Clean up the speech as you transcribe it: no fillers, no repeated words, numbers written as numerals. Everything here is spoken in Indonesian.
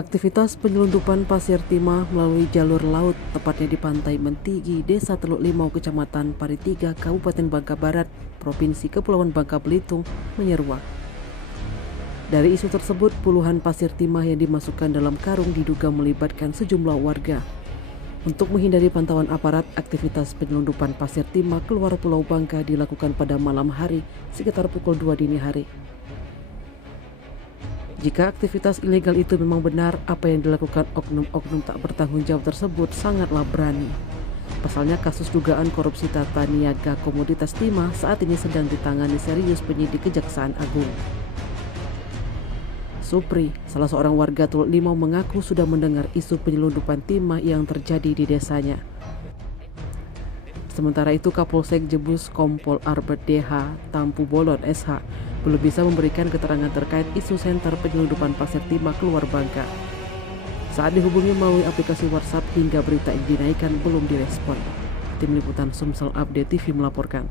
Aktivitas penyelundupan pasir timah melalui jalur laut, tepatnya di Pantai Mentigi, Desa Teluk Limau, Kecamatan Paritiga, Kabupaten Bangka Barat, Provinsi Kepulauan Bangka Belitung, menyeruak. Dari isu tersebut, puluhan pasir timah yang dimasukkan dalam karung diduga melibatkan sejumlah warga. Untuk menghindari pantauan aparat, aktivitas penyelundupan pasir timah keluar Pulau Bangka dilakukan pada malam hari sekitar pukul 2 dini hari. Jika aktivitas ilegal itu memang benar, apa yang dilakukan oknum-oknum tak bertanggung jawab tersebut sangatlah berani. Pasalnya kasus dugaan korupsi tata niaga komoditas timah saat ini sedang ditangani serius penyidik Kejaksaan Agung. Supri, salah seorang warga Teluk Limau, mengaku sudah mendengar isu penyelundupan timah yang terjadi di desanya. Sementara itu, Kapolsek Jebus Kompol Arbet DH Tampu Bolon SH belum bisa memberikan keterangan terkait isu senter penyelundupan pasir timah keluar Bangka. Saat dihubungi melalui aplikasi WhatsApp hingga berita ini dinaikkan belum direspon. Tim Liputan Sumsel Update TV melaporkan.